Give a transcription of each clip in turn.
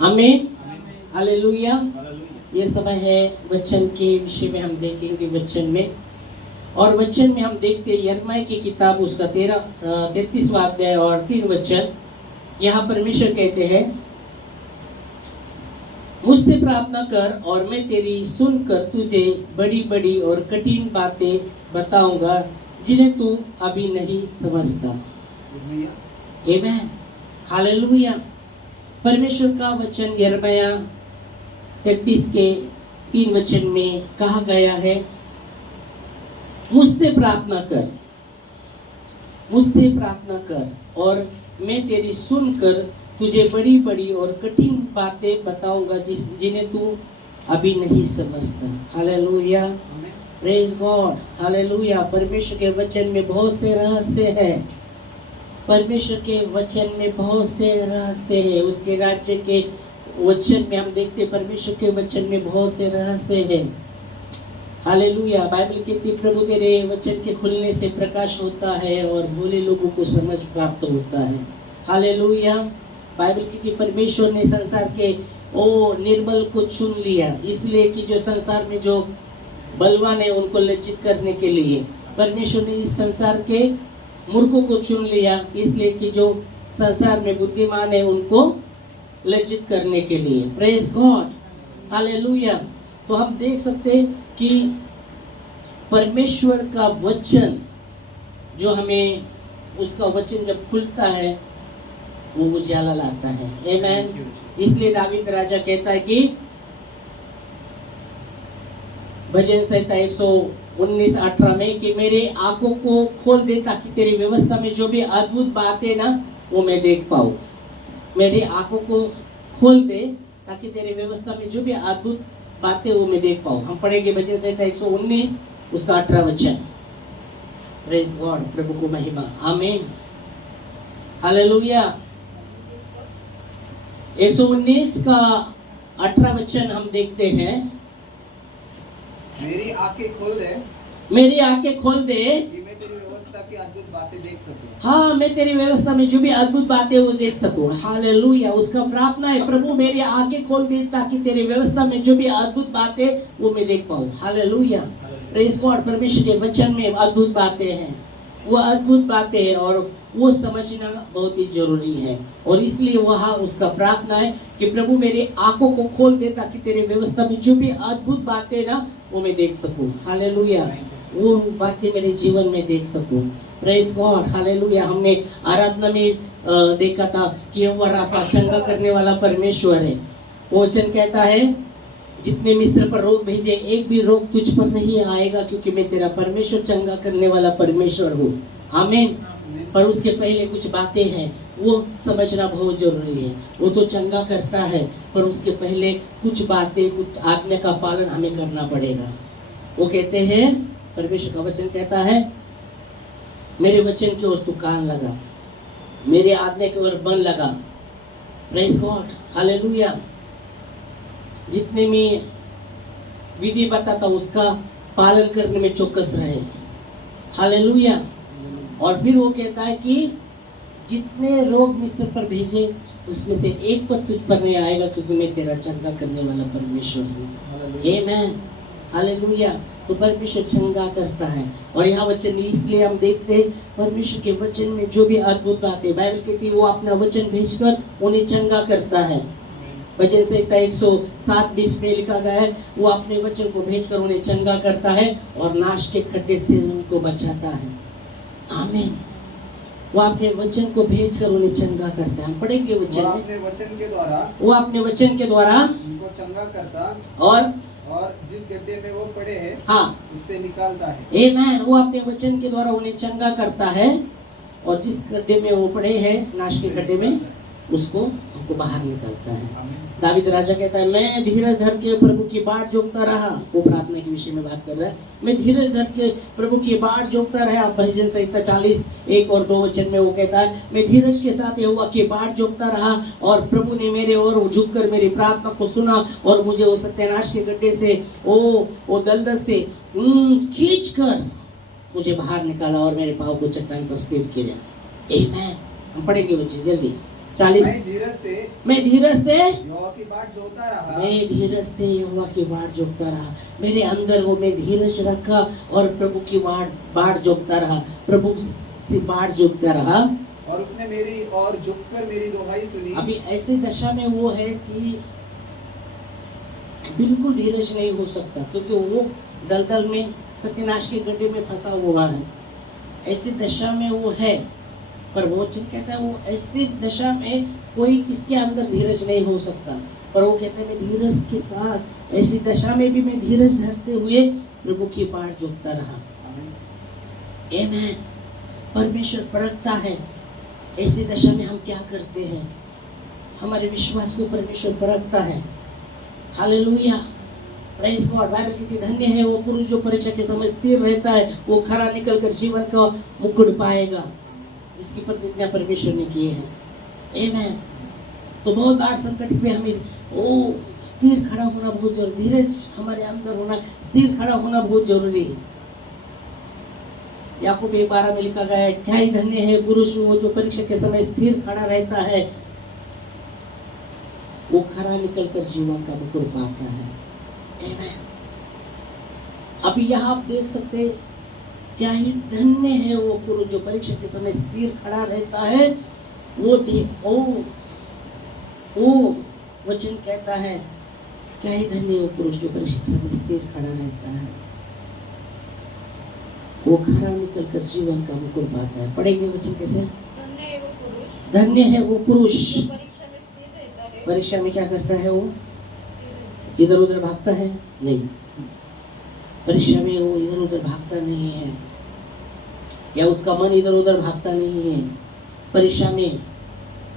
आमीन, हालेलुया। ये समय है वचन के विषय में हम देखेंगे वचन में, और वचन में हम देखते हैं यिर्मयाह की किताब उसका 33वां अध्याय और 3 वचन। यहाँ परमेश्वर कहते हैं, मुझसे प्रार्थना कर और मैं तेरी सुनकर तुझे बड़ी बड़ी और कठिन बातें बताऊंगा जिन्हें तू अभी नहीं समझता। आमीन, हालेलुया। परमेश्वर का वचन यिर्मयाह 33 के 3 वचन में कहा गया है, मुझसे प्रार्थना कर, मुझसे प्रार्थना कर और मैं तेरी सुनकर तुझे बड़ी बड़ी और कठिन बातें बताऊंगा जिन्हें तू अभी नहीं समझता। Hallelujah, praise God, hallelujah. परमेश्वर के वचन में बहुत से रहस्य हैं, परमेश्वर के वचन में बहुत से रहस्य हैं। उसके राज्य के वचन में हम देखते परमेश्वर के वचन में बहुत से रहस्य हैं। हालेलुया। बाइबल कहती है, प्रभु तेरे वचन के खुलने से प्रकाश होता है और भोले लोगों को समझ प्राप्त होता है। हालेलुया। बाइबल कहती है, परमेश्वर ने संसार के निर्बल को चुन लिया, इसलिए कि जो संसार में जो बलवान है उनको लज्जित करने के लिए। परमेश्वर ने इस संसार के मूर्खों को चुन लिया, इसलिए कि जो संसार में बुद्धिमान है उनको लज्जित करने के लिए। Praise God, hallelujah. तो हम देख सकते हैं कि परमेश्वर का वचन जो हमें, उसका वचन जब खुलता है वो उजाला लाता है। आमीन। इसलिए दावीद राजा कहता है कि भजन संहिता 119:18 में कि मेरे आंखों को खोल दे ताकि तेरी व्यवस्था में जो भी अद्भुत बातें ना वो मैं देख पाऊं। मेरे आंखों को खोल दे ताकि तेरी व्यवस्था में जो भी अद्भुत बातें वो मैं देख पाऊं। हम पढ़ेंगे भजन संहिता 119 उसका 18 वचन। प्रेज गॉड, प्रभु को महिमा। आमीन, हालेलुया। 119 का 18 वचन हम देखते हैं, मेरी आंखें खोल दे, मेरी आंखें खोल दे कि मैं तेरी व्यवस्था की अद्भुत बातें देख सकूं। हाँ, मैं तेरी व्यवस्था में जो भी अद्भुत बातें वो देख सकूं। हालेलुया। उसका प्रार्थना है, प्रभु मेरी आंखें खोल दे ताकि तेरी व्यवस्था में जो भी अद्भुत बातें वो मैं देख पाऊं। Hallelujah, praise God. परमेश्वर के वचन में अद्भुत बातें हैं, वो अद्भुत बातें हैं और वो समझना बहुत ही जरूरी है। और इसलिए वहाँ उसका प्रार्थना है कि प्रभु मेरी आंखों को खोल दे ताकि तेरे व्यवस्था में जो भी अद्भुत बातें ना वो मैं देख सकूं। हालेलुया, वो बातें मेरे जीवन में देख सकूं। Praise God, hallelujah. हमने आराधना में देखा था कि यहोवा राफा चंगा करने वाला परमेश्वर है। वो वचन कहता है, जितने मिस्र पर रोग भेजे एक भी रोग तुझ पर नहीं आएगा, क्योंकि मैं तेरा परमेश्वर चंगा करने वाला परमेश्वर हूँ। आमीन। पर उसके पहले कुछ बातें हैं वो समझना बहुत जरूरी है। वो तो चंगा करता है, पर उसके पहले कुछ बातें, कुछ आज्ञा का पालन हमें करना पड़ेगा। वो कहते हैं, परमेश्वर का वचन कहता है, मेरे वचन की ओर तू कान लगा, मेरे आज्ञा की ओर बन लगा। Praise God, hallelujah. जितने में विधि बताता उसका पालन करने में चौकस रहे। हालेलुया। और फिर वो कहता है कि जितने रोग मिस्र पर भेजे उसमें से एक पर तुझ पर नहीं आएगा, क्योंकि मैं तेरा चंगा करने वाला परमेश्वर हूँ। आमीन, हालेलुया। तो परमेश्वर चंगा करता है। और यहाँ वचन इसलिए हम देखते हैं, परमेश्वर के वचन में जो भी अद्भुत बातें, बाइबल कहती है वो अपना वचन भेजकर उन्हें चंगा करता है। वचन संहिता 107:20 में लिखा गया है, वो अपने वचन को भेजकर उन्हें चंगा करता है और नाश के खड्डे से उनको बचाता है। आमीन। वो अपने वचन को भेजकर उन्हें चंगा करता है। हम पढ़ेंगे वचन, वो अपने वचन के द्वारा उनको चंगा करता और जिस गड्ढे में वो पड़े हैं हाँ उससे निकालता है। आमीन। वो अपने वचन के द्वारा उन्हें चंगा करता है और जिस गड्ढे में वो पड़े हैं, नाश के गड्ढे में, उसको हमको बाहर निकालता है। दावीद राजा कहता है, मैं धीरज धर के प्रभु की बाट जोतता रहा। वो प्रार्थना के विषय में बात कर रहा है। मैं धीरज धर के प्रभु की बाट जोतता रहा। भजन संहिता 40:1 और 2 वचन में वो कहता है, मैं धीरज के साथ यहोवा की बाट जोतता रहा और प्रभु ने मेरे ओर झुककर मेरी प्रार्थना को सुना और मुझे वो सत्यानाश के गड्ढे से, वो दलदल से खींच कर मुझे बाहर निकाला और मेरे पाँव को चट्टान पर स्थिर किया। आमीन। हम पढ़ेंगे बच्चे जल्दी। 40 मैं धीरज से यहोवा की बाट जोता रहा। मैं धीरज से यहोवा की बाट जोतता रहा। मेरे अंदर वो मैं धीरज रखा और प्रभु की बाट जोतता रहा, प्रभु से बाट जोतता रहा। और उसने मेरी और झुककर मेरी दुहाई सुनी। अभी ऐसी दशा में वो है कि बिल्कुल धीरज नहीं हो सकता, क्योंकि वो दलदल में, सत्यनाश के गड्ढे में फंसा हुआ है। ऐसी दशा में वो है, पर वो कहता है वो ऐसी दशा में कोई किसके अंदर धीरज नहीं हो सकता। पर वो कहता है मैं धीरज के साथ, ऐसी दशा में भी मैं धीरज रखते हुए प्रभु की बाट जोतता रहा। आमीन। परमेश्वर परखता है ऐसी दशा में हम क्या करते हैं। हमारे विश्वास को परमेश्वर परखता है। Hallelujah, praise God. बाइबल कहती है धन्य है वो पुरुष जो परीक्षा के समय स्थिर रहता है, वो खरा निकलकर जीवन का मुकुट पाएगा जिसकी प्रतिज्ञा परमेश्वर ने की है। आमीन। तो बहुत बार संकट पे हमें वो स्थिर खड़ा होना बहुत जरूरी, धीरज हमारे अंदर होना, स्थिर खड़ा होना बहुत जरूरी है। याकूब 1:12 में लिखा गया है, क्या ही धन्य है पुरुष वो जो परीक्षा के समय स्थिर खड़ा रहता है, वो खरा निकलकर जीवन का मुकुट पाता है। आमीन। अभी यहाँ आप देख सकते हैं, क्या ही धन्य है वो पुरुष जो परीक्षा के समय स्थिर खड़ा रहता है। वो वचन कहता है, क्या ही धन्य है वो पुरुष जो परीक्षा के समय स्थिर खड़ा रहता है, वो खरा निकलकर जीवन का मुकुट पाता है। पढ़ेंगे वचन कैसे? धन्य है वो पुरुष परीक्षा में क्या करता है, वो इधर उधर भागता है नहीं, परीक्षा में वो इधर उधर भागता नहीं है, या उसका मन इधर उधर भागता नहीं है। परीक्षा में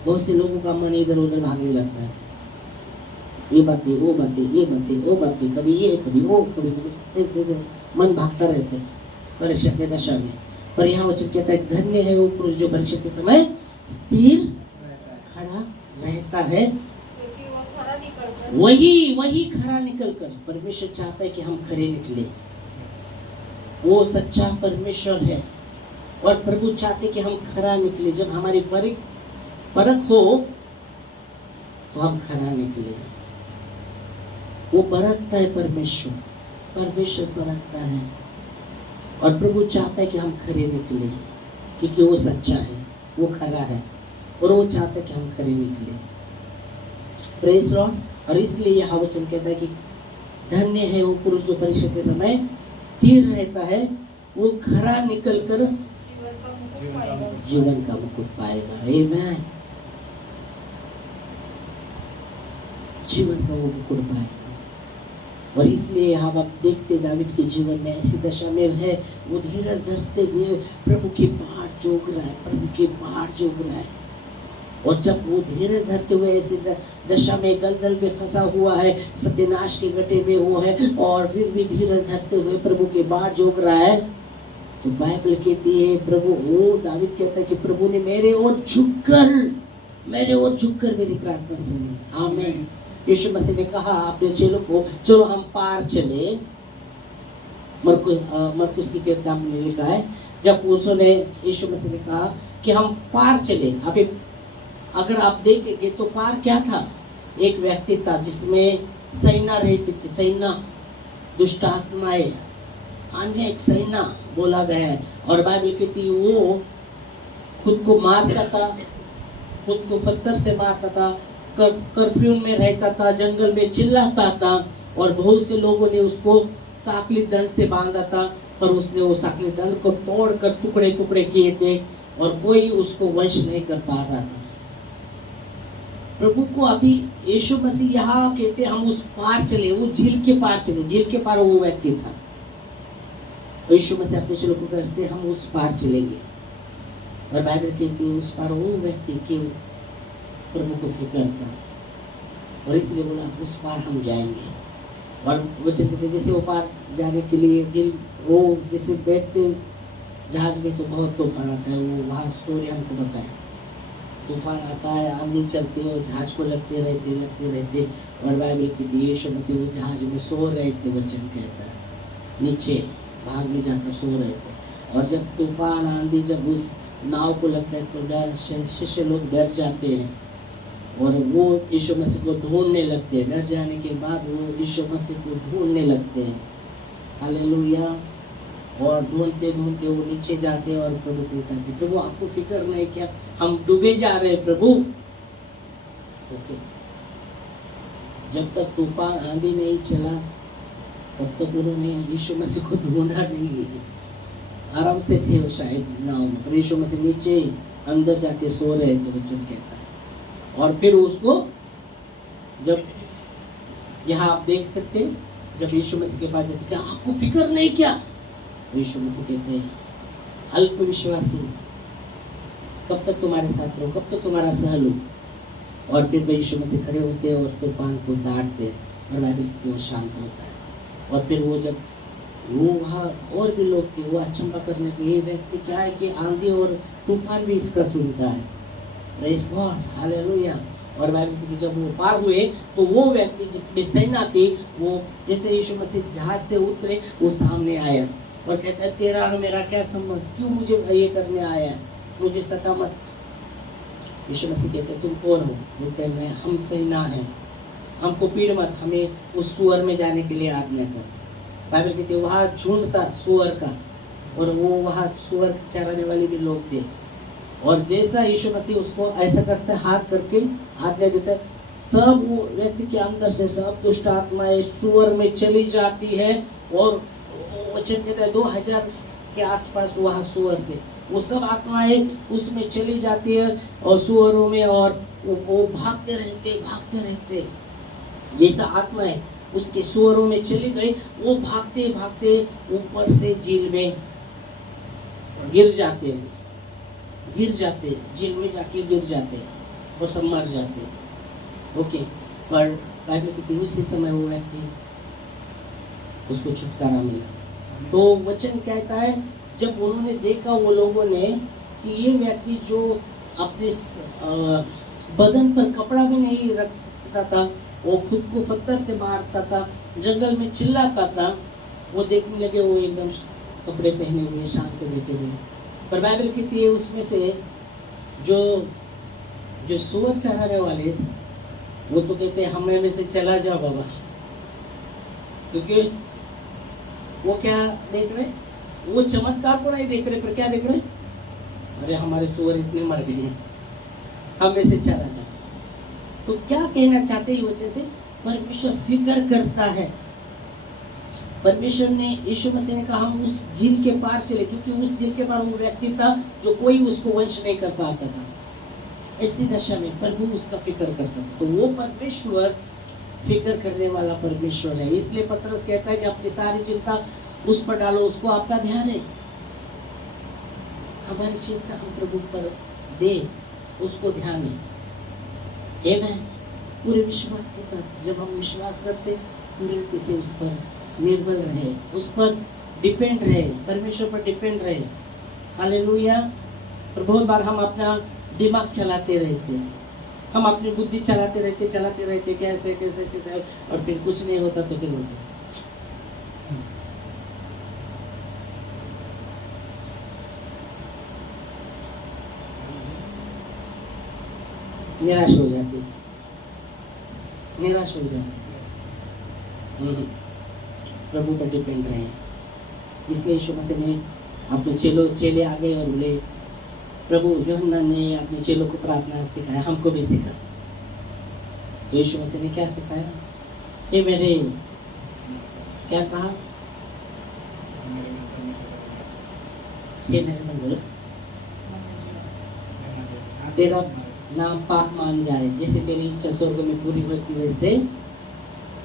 बहुत से लोगों का मन इधर उधर भागने लगता है, ये बातें वो बातें, ये बातें वो बातें, कभी ये कभी वो कभी मन भागता रहता है परीक्षा के दशा में। पर यहाँ वचन कहता है धन्य है वो पुरुष जो परीक्षा के समय स्थिर खड़ा रहता है। वही खरा निकलकर, परमेश्वर चाहता है कि हम खरे निकले। वो सच्चा परमेश्वर है और प्रभु चाहते कि हम खरा निकले। जब हमारी परख हो तो हम खरा निकले। वो परखता है, परमेश्वर परखता है और प्रभु चाहता है कि हम खरे निकले, क्योंकि वो सच्चा है, वो खरा है और वो चाहता है कि हम खरे निकले। Praise Lord. और इसलिए यह वचन कहता है कि धन्य है वो पुरुष जो परीक्षा के समय स्थिर रहता है, वो खरा निकलकर जीवन का मुकुट पाएगा। आमीन। जीवन का वो मुकुट पाएगा। और इसलिए यहाँ आप देखते दावीद के जीवन में ऐसी दशा में है, वो धीरज धरते हुए प्रभु की बाट जोग रहा है, और जब वो धीरज धरते हुए ऐसी दशा में दलदल में फंसा हुआ है, सत्यनाश के गड्ढे में वो है, और फिर भी धीरज धरते हुए प्रभु की बाट जोग रहा है, तो बाइबल कहती है दावीद कहता है कि प्रभु ने मेरे ओर झुककर मेरी प्रार्थना सुनी। आमीन। यीशु मसीह ने कहा अपने चेलों को, चलो हम पार चले। मरकुस की किताब में लिखा है, जब उसने यीशु मसीह ने कहा कि हम पार चले। अभी अगर आप देखेंगे तो पार क्या था? एक व्यक्ति था जिसमें सेना रहती थी, सेना, दुष्ट आत्माएं, अनेक सेना बोला गया है। और बाइबल कहती वो खुद को मारता था, खुद को पत्थर से मारता था, कर्फ्यू में रहता था, जंगल में चिल्लाता था, और बहुत से लोगों ने उसको साकली दंड से बांधा था, पर उसने वो साकली दंड को तोड़कर टुकड़े टुकड़े किए थे और कोई उसको वश नहीं कर पा रहा था। प्रभु को अभी यीशु मसीह यहाँ कहते हम उस पार चले, वो झील के पार चले। झील के पार वो व्यक्ति था। यीशु मसीह अपने चेलों को कहते हम उस पार चलेंगे, और बाइबल कहती है उस पार वो व्यक्ति के प्रभु को फिक्र था, और इसलिए बोला उस पार हम जाएंगे। और वचन कहते जैसे वो पार जाने के लिए वो जैसे बैठते जहाज में तो बहुत तूफान आता है, वो वहाँ स्टोरी हमको बताया। तूफान आता है, आंधी चलती है, जहाज को लगते रहते, और बाइबल की यीशु मसीह उस जहाज में सो रहे थे। वचन कहता है नीचे भाग में जाकर सो रहे थे, और जब तूफान आंधी जब उस नाव को लगता है तो शिष्य लोग डर जाते हैं, और वो यीशु मसीह को ढूंढने लगते हैं। डर जाने के बाद वो यीशु मसीह को ढूंढने लगते हैं। हालेलुया। और ढूंढते ढूंढते वो नीचे जाते हैं और प्रभु को उठाते। प्रभु आपको फिक्र नहीं क्या, हम डूबे जा रहे हैं प्रभु। ओके, जब तक तूफान आंधी नहीं चला तब तक उन्होंने यीशु मसीह को ढूंढा नहीं। आराम से थे वो शायद नाव में, पर यीशु मसीह नीचे अंदर जाके सो रहे थे, वचन कहता है। और फिर उसको जब यहाँ आप देख सकते हैं, जब यीशु मसीह के पास जाते, क्या आपको फिक्र नहीं क्या? यीशु मसीह कहते हैं, अल्प विश्वासी, कब तक तुम्हारे साथ रहो, कब तक तुम्हारा सह लूं? और फिर यीशु मसीह खड़े होते हैं और तूफान को डांटते और वो शांत होता है। और फिर वो जब वो वहाँ और भी लोग थे, वो अचंभा करने के, ये व्यक्ति क्या है कि आंधी और तूफान भी इसका सुनता है। Praise God, hallelujah. और बाइबल में जब वो पार हुए तो वो व्यक्ति जिसमें सेना थी, वो जैसे यीशु मसीह जहाज से उतरे, वो सामने आया और कहता है, तेरा और मेरा क्या संबंध, क्यों मुझे ये करने आया, मुझे सता मत। यीशु मसीह कहते, तुम कौन हो? बोलते हैं, हम सेना हैं, हमको पीड़ मत, हमें उस सुअर में जाने के लिए आज्ञा कर। बाइबल कहते वहाँ झुंड था सुअर का, और वो वहाँ सुअर चराने वाले भी लोग थे। और जैसा यीशु मसीह उसको ऐसा करता है, हाथ करके आज्ञा देता है, सब वो व्यक्ति के अंदर से सब दुष्ट आत्माएं सुअर में चली जाती है। और वचन कहता है 2000 के आसपास वहाँ सुअर थे, वो सब आत्माएं उसमें चली जाती है और सुअरों में, और वो भागते रहते। जैसा आत्माएं उसके सुअरों में चली गई, वो भागते भागते ऊपर से झील में गिर जाते, झील में जाके गिर जाते और सब मर जाते। ओके, पर बाइबल कहती है उसी समय वो व्यक्ति उसको छुटकारा मिला। तो वचन कहता है, जब उन्होंने देखा वो लोगों ने कि ये व्यक्ति जो अपने बदन पर कपड़ा भी नहीं रख सकता था, वो खुद को पत्थर से मारता था, जंगल में चिल्लाता था, वो देखने लगे वो एकदम कपड़े पहने हुए शांत बैठे हुए। पर बाइबल कहती है उसमें से जो सुअर चराने वाले, वो तो कहते हैं हमें में से चला जाओ बाबा, क्योंकि वो क्या देख रहे, वो चमत्कार को नहीं देख रहे, पर क्या देख रहे, अरे हमारे सुअर इतने मर गए हैं, हम में से चला जाओ। तो क्या कहना चाहते हैं वचन से? परमेश्वर फिक्र करता है। परमेश्वर ने, यीशु मसीह ने कहा हम उस झील के पार चले, क्योंकि उस झील के पार वो व्यक्ति था जो कोई उसको वंश नहीं कर पाता था। ऐसी दशा में प्रभु उसका फिक्र करता था। तो वो परमेश्वर फिक्र करने वाला परमेश्वर है। इसलिए पतरस कहता है कि अपनी सारी चिंता उस पर डालो, उसको आपका ध्यान है। हमारी चिंता हम प्रभु पर दे, उसको ध्यान है। आमेन। पूरे विश्वास के साथ जब हम विश्वास करते, पूरी रीति से उस पर निर्भर रहे, उस पर डिपेंड रहे, परमेश्वर पर डिपेंड रहे। हालेलुया। पर बहुत बार हम अपना दिमाग चलाते रहते, हम अपनी बुद्धि चलाते रहते, कैसे कैसे कैसे, और फिर कुछ नहीं होता तो फिर होता। निराश हो जाते। प्रभु पर डिपेंड रहे। इसलिए यीशु मसीह ने अपने चेले आ गए और बोले, प्रभु यूहन्ना ने अपने चेलों को प्रार्थना सिखाया, हमको भी सिखा। तो यीशु मसीह ने क्या सिखाया? ये मेरे क्या कहा? ये मेरे मन बोला, तेरा नाम पाक मान जाए, जैसे तेरी इच्छा स्वर्ग में पूरी होती वैसे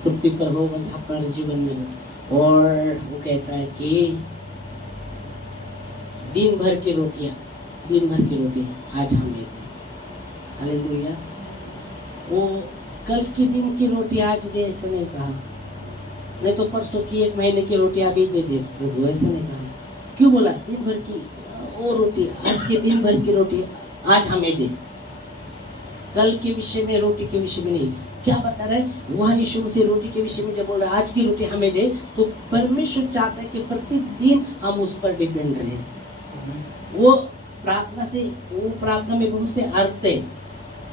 पृथ्वी पर हो, अपने जीवन में हो। और वो कहता है कि दिन भर की रोटियां आज हमें दे। हालेलुया। वो कल के दिन की रोटी आज दे, ऐसा नहीं कहा। नहीं तो परसों की 1 महीने की रोटी अभी दे दे प्रभु, ऐसा नहीं कहा। क्यों बोला? दिन भर की वो रोटी, आज के दिन भर की रोटी आज हमें दे। कल के विषय में, रोटी के विषय में नहीं। क्या बता रहा है वहाँ यीशु मसीह? रोटी के विषय में जब बोल रहा है आज की रोटी हमें दे, तो परमेश्वर चाहता है कि प्रतिदिन हम उस पर डिपेंड रहे। वो प्रार्थना में बहुत से अर्थ है।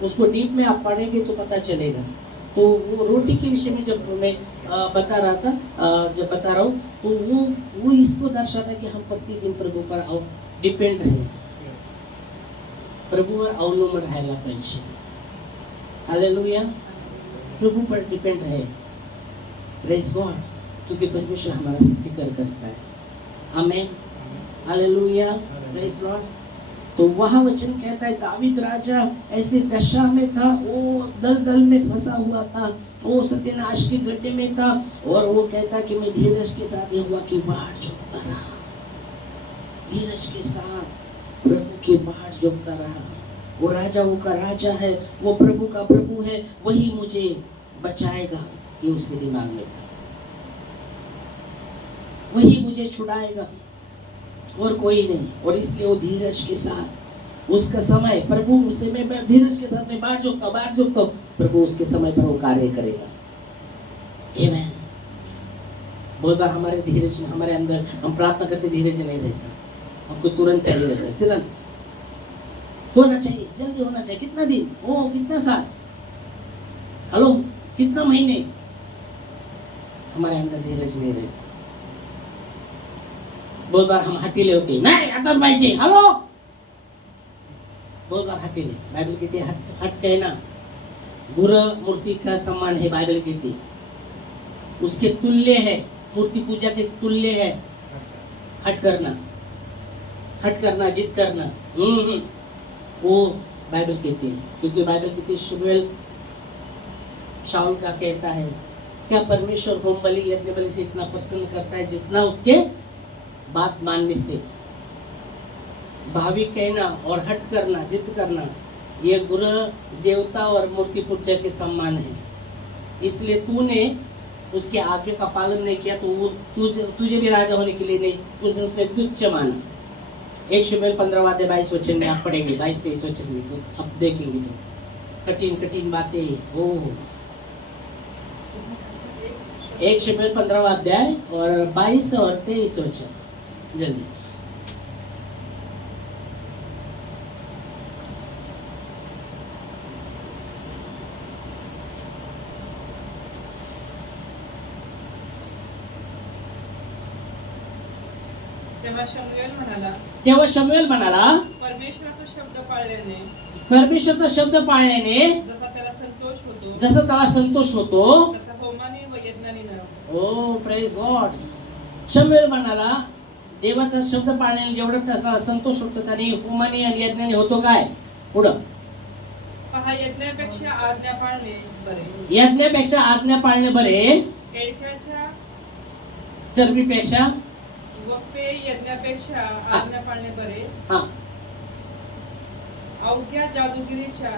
उसको डीप में आप पढ़ेंगे तो पता चलेगा। तो वो रोटी के विषय में जब मैं बता रहा था, जब बता रहा हूँ, तो वो इसको दर्शाता है कि हम प्रतिदिन प्रभू पर डिपेंड रहे, प्रभूवर अवलंबून राहायला पाहिजे। हालेलुया, प्रभु पर डिपेंड रहे। प्रेज गॉड, क्योंकि परमेश्वर हमारा फिक्र करता है। आमीन, हालेलुया, प्रेज लॉर्ड। तो वहाँ वचन कहता है दावीद राजा ऐसे दशा में था, वो दलदल में फंसा हुआ था, वो सत्यानाश के गड्ढे में था, और वो कहता कि मैं धीरज के साथ यहोवा की बाट जोतता रहा, धीरज के साथ प्रभु की बाट जोतता रहा। वो राजाओं का राजा है, वो प्रभु का प्रभु है, वही मुझे बचाएगा, ये उसके दिमाग में था। वही मुझे छुड़ाएगा और कोई नहीं। और इसलिए वो धीरज के साथ उसका समय, प्रभु से मैं धीरज के साथ मैं बाट जोतता हूँ, प्रभु उसके समय पर वो कार्य करेगा। आमीन। बहुत बार हमारे धीरज, हमारे अंदर हम प्रार्थना करते धीरज नहीं रहता, हमको तुरंत चाहिए रहता है, तुरंत होना चाहिए, जल्दी होना चाहिए। कितना दिन, ओ कितना साल, हेलो कितना महीने, हमारे अंदर धीरज नहीं रहता। बहुत बार हम हटीले होते हैं, नहीं आताच पाहिजे, हेलो, बहुत बार हटीले। बाइबल कहती है हट कहना बुरा मूर्ति का सम्मान है, बाइबल कहती उसके तुल्य है, मूर्ति पूजा के तुल्य है हट करना, जिद करना। वो बाइबल कहती है, क्योंकि बाइबल कहती है शमूएल शाऊल का कहता है, क्या परमेश्वर होम बलि यज्ञ बलि से इतना प्रसन्न करता है जितना उसके बात मानने से। भावी कहना और हट करना, जिद करना, ये गुरु देवता और मूर्ति पूजा के सम्मान है। इसलिए तूने उसके आज्ञा का पालन नहीं किया, तो तुझे भी राजा होने के लिए नहीं, तुझे उसने तुच्छ माना। 1 शमूएल 15 वचन में आप पढ़ेंगे, 22-23 वचन में, तो आप देखेंगे तो कठिन बातें हो। 1 शमूएल 15 और 22 और 23 वचन जल्दी। तेव्हा शमूएल म्हणाला, परमेश्वराचा शब्द पाळण्याने जसा त्याला संतोष होतो तसा होमाने व यज्ञाने नव्हे। ओ प्रेज गॉड। शमूएल म्हणाला देवाचा शब्द पाळण्याने जेवढा त्याला संतोष होतो, त्याने होमाने आणि यज्ञाने होतो काय? पुढं पहा, यज्ञापेक्षा आज्ञा पाळणे बरे, यज्ञापेक्षा आज्ञा पाळणे बरे, एडक्याच्या चरबीपेक्षा व पेय यज्ञापेक्षा आज्ञा पाळणे बरे, हा अवघ्या जादूगिरीच्या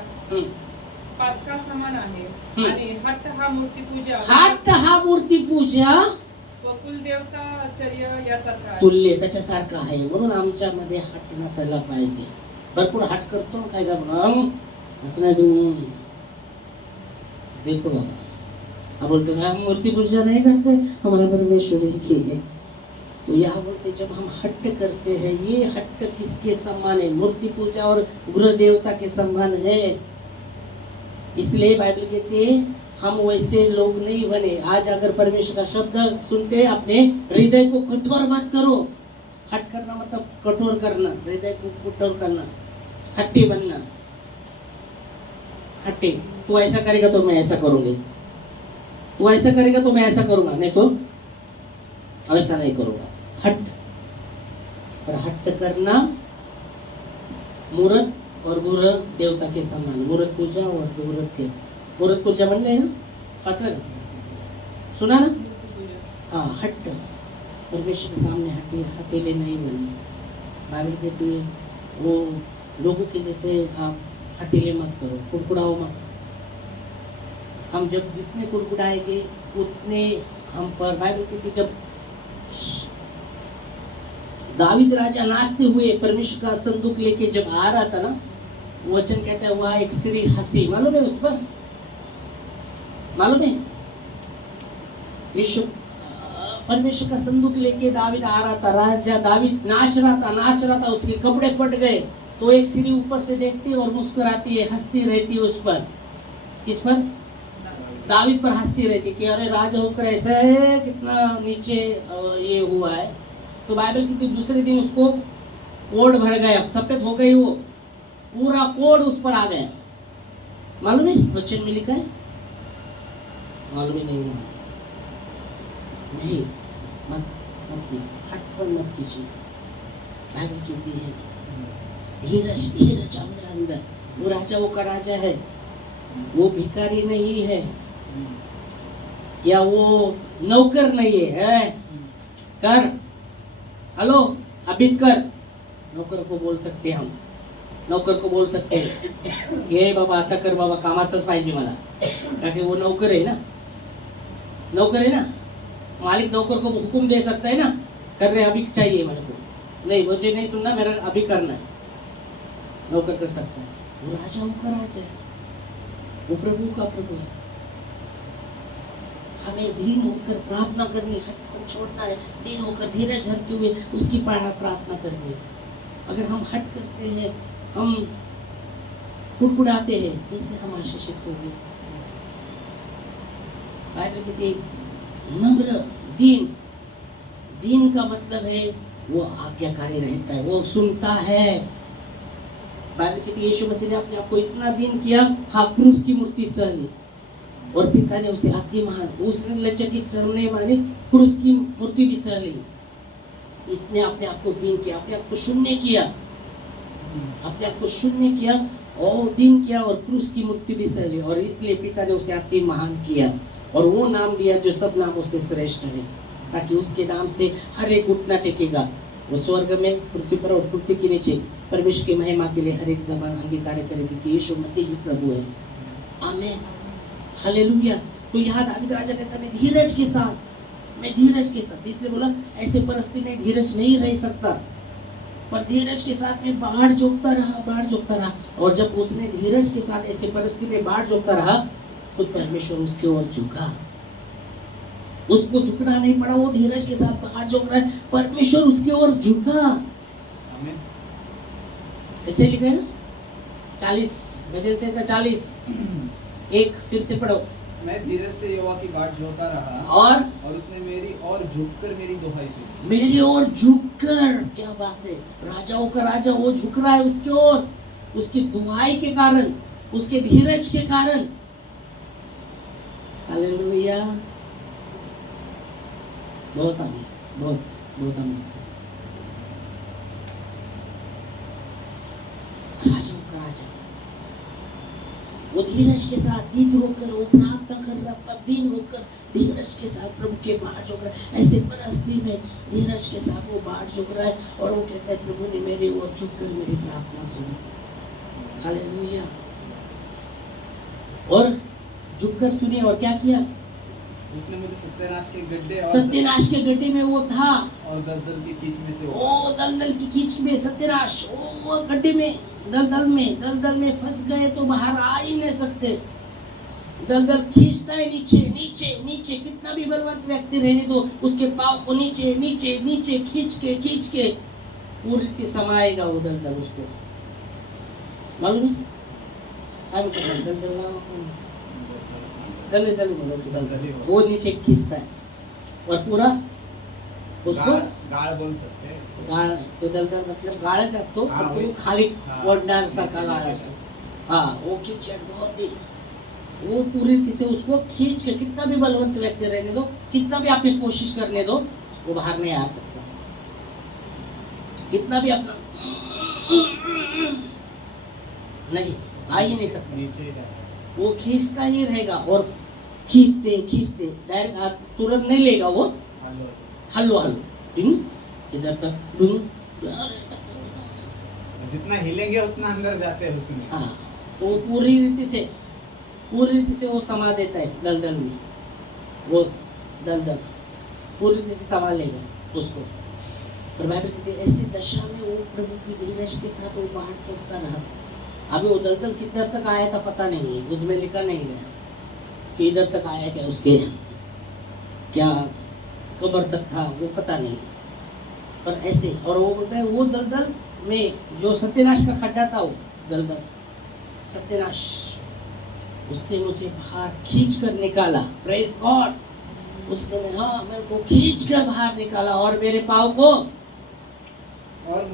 पातका समान आहे, आणि हट्ट हा मूर्ती पूजा व कुलदेवताचर्य यासारखा आहे, तुल्य त्याच्यासारखा आहे। म्हणून आमच्यामध्ये हट नसायला पाहिजे। भरपूर हट करतो काय का म्हणून असं नाही, तू देखो बाबा, आप बोलते हैं हम मूर्ति पूजा नहीं करते, हमारा परमेश्वर ही है। तो यहाँ बोलते जब हम हट करते हैं, ये हट किसके सम्मान है? मूर्ति पूजा और गृह देवता के सम्मान है। इसलिए बाइबल कहती है हम वैसे लोग नहीं बने। आज अगर परमेश्वर का शब्द सुनते अपने हृदय को कठोर मत करो। हट करना मतलब कठोर करना, हृदय को कठोर करना, हट्टी बनना। हट्टी, तू ऐसा करेगा तो मैं ऐसा करूंगी, तू ऐसा करेगा तो मैं ऐसा करूंगा, नहीं तो ऐसा नहीं करूंगा। हट, पर हट करना मूर्त और गुरु देवता के समान। मूर्त पूजा और मूर्त पूजा बन गए ना, पाचरा सुना ना? हाँ, हट परमेश्वर के सामने हटेले नहीं बने। बाइबल कहती है वो लोगों के जैसे आप हटेले मत करो, कुड़कुड़ाओ मत। हम जब जितने कुड़कुड़ाएंगे उतने हम पर, बाइबल कहती है जब दावीद राजा नाचते हुए परमेश्वर का संदूक लेके जब आ रहा था ना, वचन कहता है वहां एक स्त्री हंसी, मालूम है उस पर? मालूम है? यीशु परमेश्वर का संदूक लेके दावीद आ रहा था, राजा दावीद नाच रहा था, उसके कपड़े फट गए, तो एक सीढ़ी ऊपर से देखती है और मुस्कुराती है, हंसती रहती है उस पर। किस पर? दावीद पर हंसती रहती कि अरे राजा होकर ऐसा है, कितना नीचे ये हुआ है। तो बाइबल की दूसरे दिन उसको कोड भर गया, सफेद हो गई, वो पूरा कोड उस पर आ गया। मालूम है वचन में लिखा है? मालूम ही नहीं। नहीं, मत मत कीजिए, हटपन मत कीजिए। बाइबल कहती है धीरज धीरज अपने अंदर। वो राजा वो का राजा है, वो भिखारी नहीं है या वो नौकर नहीं है। कर, हेलो अभी कर। नौकर को बोल सकते हम, नौकर को बोल सकते हैं ये बाबा आता कर बाबा, कामातच पाहिजे मला, ताकि वो नौकर है ना, नौकर है ना। मालिक नौकर को हुक्म दे सकता है ना, कर रहे अभी चाहिए मेरे को, नहीं मुझे नहीं सुनना, मेरा अभी करना है। नौकर कर सकता है। वो राजा का राजा है, वो प्रभु का प्रभु है। हमें दीन होकर प्रार्थना करनी है, हट छोड़ना है, दीन होकर धीरज धरते हुए उसकी प्रार्थना करनी है। अगर हम हट करते हैं, हम कुड़कुड़ाते हैं, कैसे हम आशीषित होंगे? बाइबल कहती है नम्र दीन। दीन का मतलब है वो आज्ञाकारी रहता है, वो सुनता है। बाइबल कहती है यीशु मसीह ने अपने आप को इतना दीन किया, हाँ क्रूस की मूर्ति सह ली और पिता ने उसे अति महान, उसने लज्जा की शर्म नहीं मानी, क्रूस की मूर्ति भी सह ली। इसने अपने आप को दीन किया, अपने आप को शून्य किया, अपने आप को शून्य किया और दीन किया और क्रूस की मूर्ति भी सह ली। और इसलिए पिता ने उसे अति महान किया और वो नाम दिया जो सब नामों से श्रेष्ठ है, ताकि उसके नाम से हर एक घुटना टेकेगा। वो स्वर्ग में, पृथ्वी पर और पृथ्वी के नीचे परमेश्वर की महिमा के लिए हर एक जबान अंगीकार करेगी कि यीशु मसीह ही प्रभु है। आमीन, हालेलुया। तो यहाँ दावीद राजा कहता है मैं धीरज के साथ, मैं धीरज के साथ, इसलिए बोला ऐसे परिस्थिति में धीरज नहीं रह सकता, पर धीरज के साथ में बाढ़ जोतता रहा, बाढ़ जोतता रहा। और जब उसने धीरज के साथ ऐसे परिस्थिति में बाढ़ जोतता रहा, खुद परमेश्वर उसके ओर झुका। उसको झुकना नहीं पड़ा, वो धीरज के साथ बाहर झुक रहा है, परमेश्वर उसके ओर झुका। ऐसे लिखा है ना 40 भजन से 40 एक, फिर से पढ़ो। मैं धीरज से यहोवा की बाट जोता रहा और उसने मेरी ओर झुककर मेरी दुहाई सुनी। मेरी ओर झुककर, क्या बात है, राजाओं का राजा वो झुक रहा है उसके ओर, उसकी दुहाई के कारण, उसके धीरज के कारण। हालेलुया, बहुत आमीन, बहुत बहुत आमीन। राजाओं का राजा वो धीरज के साथ दीन होकर वो प्रार्थना कर रहा, तब दीन होकर धीरज के साथ प्रभु के बाहर झुक रहा है। ऐसे परिस्थिति में धीरज के साथ वो बाहर झुक रहा है और वो कहता है प्रभु ने मेरी ओर झुककर मेरी प्रार्थना सुनी। हालेलुया। और झुककर सुनी और क्या किया? उसने मुझे सत्यानाश के गड्ढे सत्यानाश के गड्ढे में वो था और दलदल की कीच में से ओ दलदल की कीच में सत्यानाश, वो गड्ढे में, दलदल में फंस गए तो बाहर आ ही नहीं सकते। दलदल खींचता है नीचे नीचे नीचे, कितना भी बलवंत व्यक्ति रहने दो, उसके पाँव को नीचे नीचे नीचे खींच के पूरी रीति समाएगा वो दलदल उसको। मालूम है? दलदल वो नीचे खींचता है और पूरा उसको गाळ बोल सकते हैं इसको। गाळ, तो दलदल मतलब गाळच असतो, हाँ, पण तो वही. खाली हाँ. वडणार सारखा गाळ असतो। हाँ, वो कीचड़ बहुत ही, वो पूरी रीति से उसको खींच के, कितना भी बलवंत व्यक्ति रहने दो, कितना भी आपने कोशिश करने दो, वो बाहर नहीं आ सकता। कितना भी अपना नहीं आ ही नहीं सकता, नीचे ही रहता है। वो खींचता ही रहेगा और खींचते डायरेक्ट हाथ तुरंत नहीं लेगा, वो हल्लो इधर तक जितना हिलेंगे उतना अंदर जाते हैं उसमें। हाँ, तो पूरी रीति से वो समा देता है दलदल में, वो दलदल पूरी रीति से समा लेगा उसको। पर बाइबल कहती है ऐसी दशा में वो प्रभु की धीरज के साथ वो बाहर चौकता रहा। अभी वो दलदल किधर तक आया था पता नहीं है, उसमें लिखा नहीं गया कि इधर तक आया क्या, उसके क्या कब्र तक था वो पता नहीं, पर ऐसे। और वो बोलता है वो दलदल में जो सत्यानाश का खड्डा था, वो दलदल सत्यानाश, उससे मुझे बाहर खींच कर निकाला। Praise God. उसने मेरे को खींच कर बाहर निकाला और मेरे पाँव को और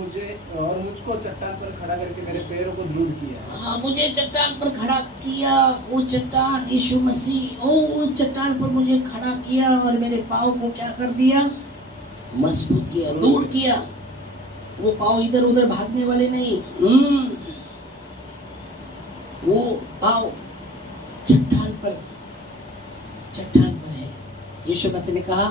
मुझको चट्टान पर खड़ा करके मेरे पैरों को दृढ़ किया। हाँ, मुझे चट्टान पर खड़ा किया। वो चट्टान यीशु मसीह, उस चट्टान पर मुझे खड़ा किया और मेरे पाँव को क्या कर दिया? मजबूत किया, दूर किया। वो पाँव इधर उधर भागने वाले नहीं। वो पाँव चट्टान पर है। यीशु मसीह ने कहा,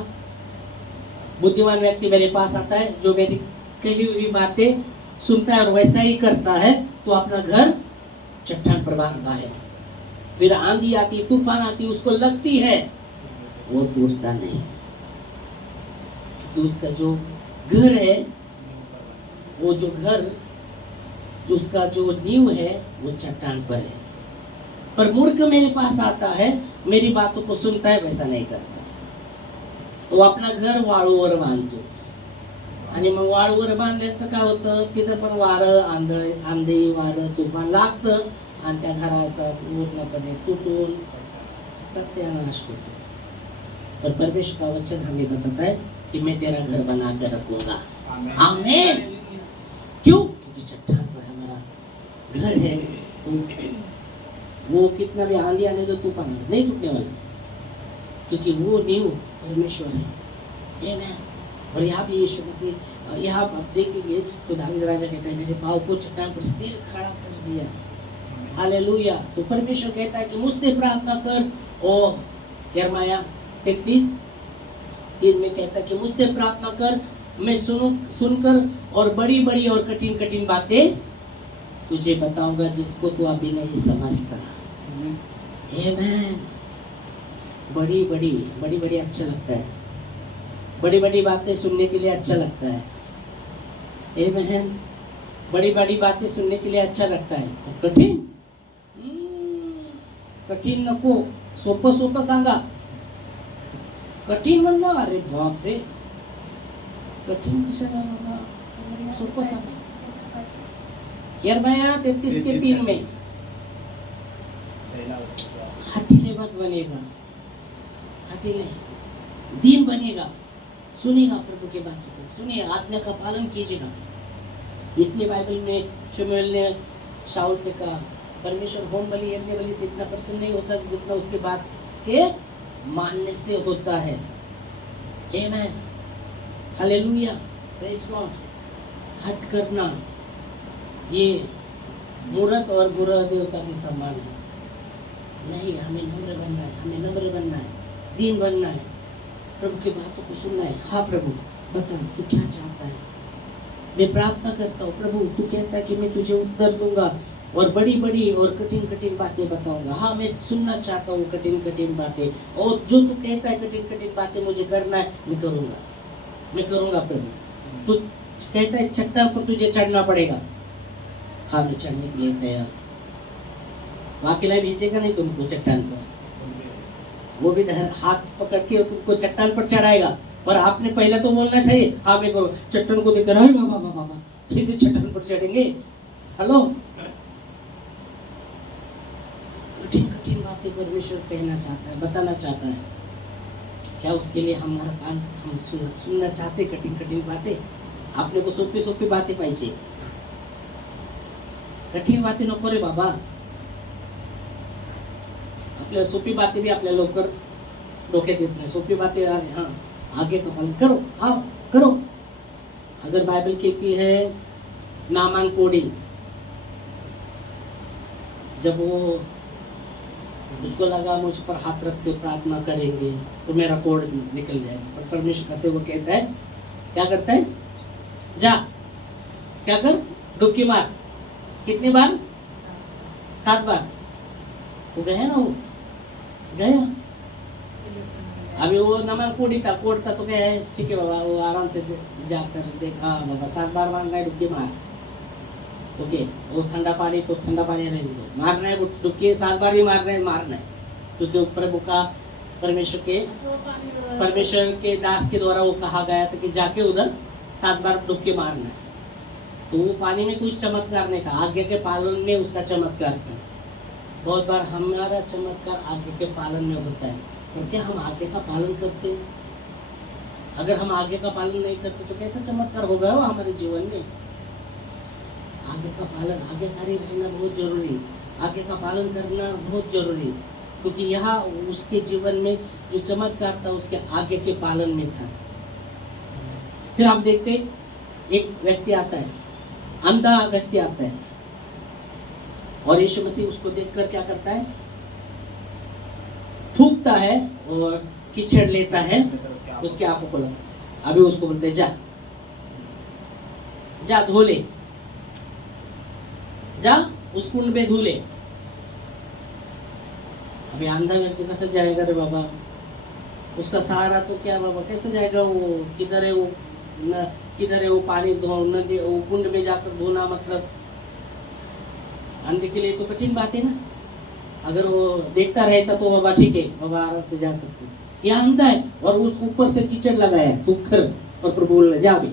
बुद्धिमान व्यक्ति मेरे पास आता है, जो मेरी कही हुई बातें सुनता है और वैसा ही करता है, तो अपना घर चट्टान पर बांधता है। फिर आंधी आती, तूफान आती, उसको लगती है, वो टूटता नहीं, क्योंकि उसका जो घर है, वो जो घर, उसका जो नींव है, वो चट्टान पर है। पर मूर्ख मेरे पास आता है, मेरी बातों को सुनता है, वैसा नहीं करता। तो अपना घर वाळूवर बांधतो, आणि मग वाळूवर बांधल्यात तर काय होतं, तिथं पण वारं, आंधी, वारं, तुफान लागतं आणि त्या घराचा पूर्णपणे तुटून सत्यानाश होतो। पर परमेश्वर का वचन हमें बताता है कि मैं तेरा घर बना कर रखूंगा। आमीन। क्यों? क्योंकि चट्टान पर हमारा घर है। वो कितना भी आंधी आने दो, तूफान नहीं टूटने वाला, क्योंकि वो नींव परमेश्वर है। आमीन। और यहाँ भी यीशु मसीह, यहाँ आप देखेंगे तो दाऊद राजा कहता है, मेरे पाँव को चट्टान पर स्थिर खड़ा कर दिया। हालेलुया। तो परमेश्वर कहता है कि मुझसे प्रार्थना कर। और यिर्मयाह 33:3 में कहता है कि मुझसे प्रार्थना कर, मैं सुनकर और बड़ी बड़ी और कठिन कठिन बातें तुझे बताऊंगा, जिसको तू अभी नहीं समझता। आमीन। बड़ी बड़ी अच्छा लगता है, बड़ी बड़ी बातें सुनने के लिए अच्छा लगता है। आमीन। बड़ी बड़ी बातें सुनने के लिए अच्छा लगता है। कठिन कठीण नको, सोपं सोपं सांगा। कठीण म्हणलं, अरे बाप रे, कठीण कशाला बाबा, सोपं सांगा। यिर्मयाह 33:3 में हठीले मत बनेगा, हठीले दीन बनेगा, सुनेगा प्रभु के बातों को, सुनिए, आज्ञा का पालन कीजिएगा। इसलिए बाइबल में शमूएल ने शाऊल से कहा, परमेश्वर होम बलि यज्ञ बलि से इतना प्रसन्न नहीं होता जितना उसके बात के मानने से होता है। आमीन। हालेलुया। Praise God. हट करना ये मूर्ख और बुरा देवता के समान है। नहीं, हमें नम्र बनना है, हमें नम्र बनना है, दीन बनना है, प्रभु की बातों को सुनना है। हाँ प्रभु, बता तू क्या चाहता है। मैं प्रार्थना करता हूँ प्रभु, तू कहता है कि मैं तुझे उत्तर दूंगा और बड़ी बड़ी और कठिन कठिन बातें बताऊंगा। हाँ, मैं सुनना चाहता हूँ कठिन कठिन बातें, और जो तू कहता है कठिन कठिन बातें मुझे करना है, मैं करूंगा प्रभु। तू कहता है चट्टान पर तुझे चढ़ना पड़ेगा, हाँ मैं चढ़ने के लिए तैयार। अकेला भेजेगा नहीं तुमको चट्टान पर, वो भी हाथ पकड़ के तुमको चट्टान पर चढ़ाएगा। पर आपने पहले तो बोलना चाहिए, हाँ मैं करूँ। चट्टान को देखकर अरे बाबा बाबा, कैसे चट्टान पर चढ़ेंगे। हेलो, कठिन कठिन बातें परमेश्वर कहना चाहता है, बताना चाहता है। क्या उसके लिए हमारा कान हम सुनना चाहते कठिन कठिन बातें? आपने को सोपी सोपी बातें पाहिजे, कठीण बातें नको रे बाबा। आपल्या सोपी बातें भी आपल्या लवकर डोक्यात येत नाही। सोपी बातें अरे हाँ आगे का पालन करो, हाँ करो। अगर बाइबल कहती है नामान कोड़ी, जब वो उसको लगा मुझ पर हाथ रख के प्रार्थना करेंगे तो मेरा कोड़ निकल जाएगा, पर परमेश्वर से वो कहता है, क्या करता है, जा क्या कर, डुबकी मार। कितनी बार? 7 बार। वो गया ना, वो गया। अभी वो नमन कोड़ता तो क्या है, ठीक है बाबा, वो आराम से जाकर देखा, बाबा 7 बार मारना है, डुबकी मार। ओके, वो ठंडा पानी तो ठंडा पानी रहेंगे, मारना है डुबकी 7 बार ही मारना है, क्योंकि प्रभु का परमेश्वर के दास के द्वारा वो कहा गया था कि जाके उधर 7 बार डुबकी मारना है। तो वो पानी में कुछ चमत्कार नहीं था, आज्ञा के पालन में उसका चमत्कार था। बहुत बार हमारा चमत्कार आज्ञा के पालन में होता है, क्योंकि हम आज्ञा का पालन करते हैं। अगर हम आज्ञा का पालन नहीं करते तो कैसा चमत्कार होगा वो हमारे जीवन में। आज्ञा का पालन, आज्ञाकारी रहना बहुत जरूरी, आज्ञा का पालन करना बहुत जरूरी, क्योंकि यहाँ उसके जीवन में जो चमत्कार था उसके आज्ञा के पालन में था। फिर आप देखते एक व्यक्ति आता है, अंधा व्यक्ति आता है, और यीशु मसीह उसको देखकर क्या करता है, थूकता है और कीचड़ लेता है उसके आंखों को लगा। अभी उसको बोलते जा जा धो ले, जा उस कुंड में धो ले। अभी अंधा व्यक्ति कैसे जाएगा रे बाबा, उसका सहारा तो क्या बाबा, कैसे जाएगा वो, किधर है वो न, किधर है वो पानी धो नदी, वो कुंड में जाकर धोना, मतलब अंधे के लिए तो कठिन बात है ना। अगर वो देखता रहता तो बाबा ठीक है, बाबा आराम से जा सकते। यह अंधा है और उसको ऊपर से कीचड़ लगाया थूक कर, और प्रभु बोला जा भी।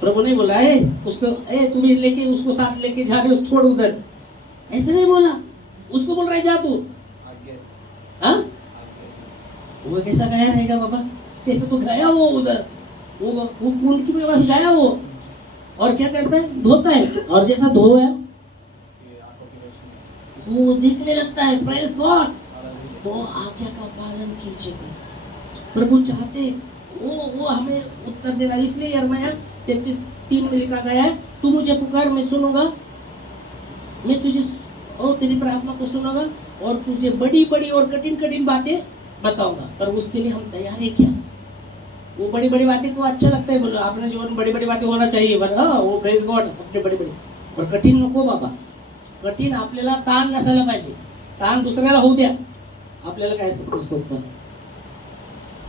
प्रभु नहीं बोला है उसको, ए तुम लेके उसको साथ लेके जा रहे हो, छोड़ उधर, ऐसे नहीं बोला। उसको बोल रहा है जा तू। हाँ, वो कैसा गया रहेगा बाबा, कैसे तो गया वो उधर, वो कुंड के पास गया वो, और क्या करता है, धोता है, और जैसा धोया वो दिखने लगता है। Praise God. तो आज्ञा का पालन कीजिएगा। प्रभु चाहते वो हमें उत्तर देना, इसलिए यिर्मयाह 33:3 में लिखा गया है, तू मुझे पुकार, मैं सुनूंगा, मैं तुझे और तेरी प्रार्थना को सुनूंगा, और तुझे बड़ी बड़ी और कठिन कठिन बातें बताऊंगा। पर उसके लिए हम तैयार है क्या? वो बड़ी बड़ी बातें को अच्छा लगता है, बोलो आपने जीवन में बड़ी बड़ी बातें होना चाहिए, वो प्रेज गॉड अपने बड़ी बड़ी, और कठीण नको बाबा। कठीण आपल्याला ताण नसायला पाहिजे, ताण दुसऱ्याला होऊ द्या, आपल्याला काय सोपं.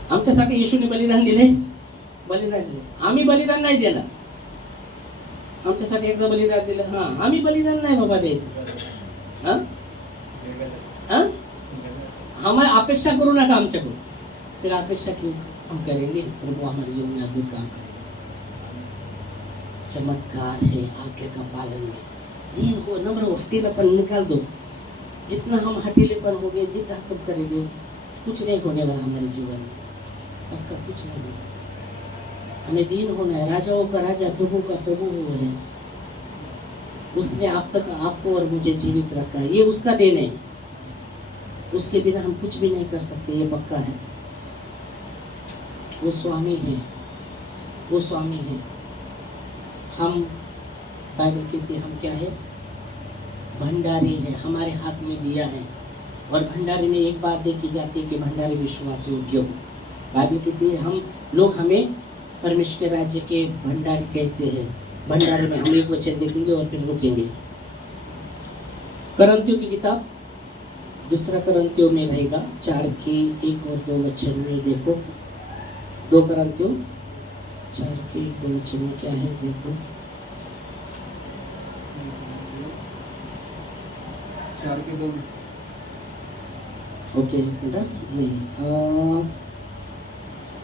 आमच्यासाठी येशूने बलिदान दिले, आम्ही बलिदान नाही दिलं, आमच्यासाठी एकदा बलिदान दिलं, हा आम्ही बलिदान नाही बाबा द्यायचं. हमें अपेक्षा करू नका आमच्याकडून, फिर अपेक्षा क्यों हम करेंगे, प्रभु हमारे जीवन में अद्भुत काम करेगा. चमत्कार है आज्ञा का पालन में. दीन हो, नम्र हो, हठीलापन निकाल दो. जितना हम हठीलेपन हो गए, जितना हम करेंगे, कुछ नहीं होने वाला हमारे जीवन में, पक्का कुछ नहीं होगा. हमें दीन होना है, राजाओं का राजा, प्रभु का प्रभु वो है. उसने आप तक आपको और मुझे जीवित रखा है, ये उसका देन है. उसके बिना हम कुछ भी नहीं कर सकते, ये पक्का है. वो स्वामी है, वो स्वामी है. हम बाइबल कहती है हम क्या है, भंडारी है, हमारे हाथ में दिया है. और भंडारी में एक बात देखी जाती है कि भंडारी विश्वास योग्य हो. बाइबल कहती है हम लोग, हमें परमेश्वर के राज्य के भंडारी कहते हैं. भंडारी में हम एक वचन देखेंगे और फिर रुकेंगे. करंतियों की किताब, दूसरा करंतियों में रहेगा 4 के 1 और 2 वचन में देखो. 2 करंतियों 4 के 1 2 वचन में क्या है देखो. 4 के 2 ओके बेटा, नहीं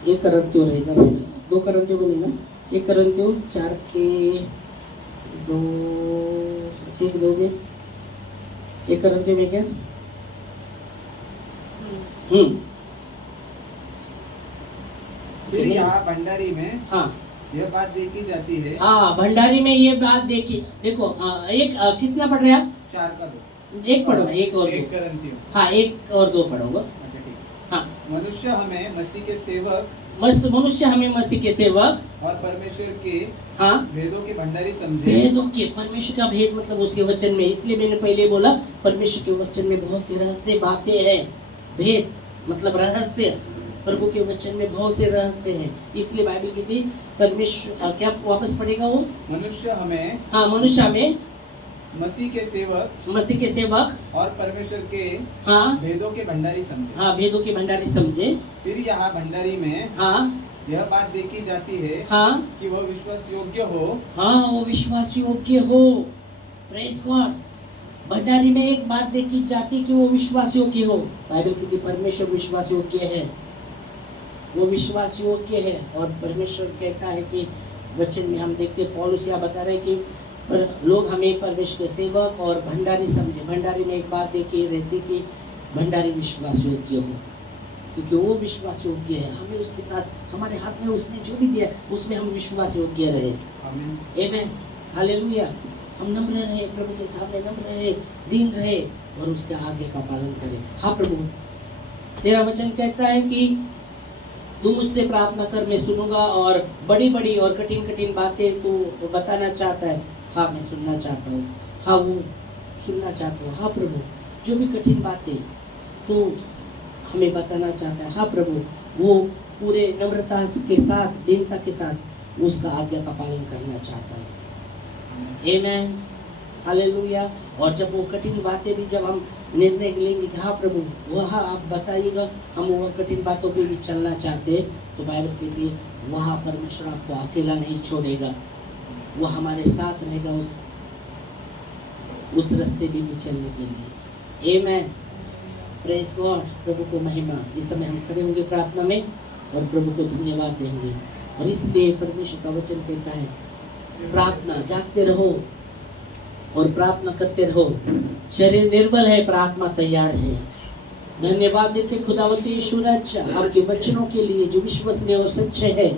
ये करंतियों रहेगा बेटा, 2 करंतियों बनेगा. 1 करंतियों 4 के 2 1 2 में, 1 करंतियों में क्या फिर यहाँ भंडारी में हाँ यह बात देखी जाती है. हाँ, भंडारी में ये बात देखी. देखो एक कितना पढ़ रहे हैं आप? 4 का 2 एक पढ़ो, 1 और 2. 1 करंतियों. हाँ 1 और 2 पढ़ोगे. अच्छा ठीक. हाँ, मनुष्य हमें मसीह के सेवक, मनुष्य हमें मसीह के सेवक और परमेश्वर के हाँ भेदों के भंडारी समझे. भेदों के, परमेश्वर का भेद मतलब उसके वचन में. इसलिए मैंने पहले बोला परमेश्वर के वचन में बहुत सी रहस्य बातें हैं. भेद मतलब रहस्य, प्रभु के वचन में बहुत से रहस्य हैं. इसलिए बाइबल की थी परमेश्वर क्या वापस पढ़ेगा वो, मनुष्य हमें, हाँ मनुष्य हमें मसीह के सेवक, मसीह के सेवक और परमेश्वर के हाँ भेदों के भंडारी समझे. हाँ भेदों के भंडारी समझे. फिर यहाँ भंडारी में हाँ यह बात देखी जाती है हाँ कि वह विश्वास योग्य हो. हाँ वो विश्वास योग्य हो. Praise God. भंडारी में एक बात देखी जाती कि वो विश्वास योग्य हो. बाइबल कहती परमेश्वर विश्वास योग्य है, वो विश्वास योग्य है. और परमेश्वर कहता है कि वचन में हम देखते पौलुस यहाँ बता रहे कि लोग हमें परमेश्वर के सेवक और भंडारी समझे। भंडारी में एक बात देखिए रहती कि भंडारी विश्वास योग्य हो, क्योंकि वो विश्वास योग्य है। हमें उसके साथ हमारे हाथ में उसने जो भी दिया उसमें हम विश्वास योग्य रहे। आमीन, हालेलुया। हम नम्र रहे, प्रभु के सामने नम्र रहे, दीन रहे और उसके आगे का पालन करें। हाँ प्रभु, तेरा वचन कहता है कि तू मुझसे प्रार्थना कर, मैं सुनूंगा, और बड़ी बड़ी और कठिन कठिन बातें तू बताना चाहता है। हाँ मैं सुनना चाहता हूँ। हाँ वो सुनना चाहता हूँ। हाँ प्रभु, जो भी कठिन बातें तू हमें बताना चाहता है, हाँ प्रभु, वो पूरे नम्रता के साथ, दीनता के साथ उसका आज्ञा का पालन करना चाहता है। आमीन, हालेलुया। और जब वो कठिन बातें भी जब हम निर्णय लेंगे कि हाँ प्रभु वहाँ आप बताइएगा, हम वो कठिन बातों पे भी चलना चाहते, तो बाइबल कहती है वहाँ परमेश्वर आपको अकेला नहीं छोड़ेगा, वो हमारे साथ रहेगा उस रास्ते भी चलने के लिए। आमीन, प्रेज गॉड, प्रभु को महिमा। इस समय हम खड़े होंगे प्रार्थना में और प्रभु को धन्यवाद देंगे। और इसलिए परमेश्वर का वचन कहता है प्रार्थना, जागते रहो और प्रार्थना करते रहो। शरीर निर्बल है पर आत्मा तैयार है। धन्यवाद देते खुदावंत यीशु राजा आपके वचनों के लिए जो विश्वसनीय और सच्चे है।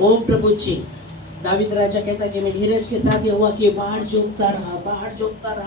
ओ प्रभु जी, दावीद राजा कहता कि मैं धीरज के साथ यहोवा की बाढ़ जोतता रहा, बाढ़ जोतता रहा।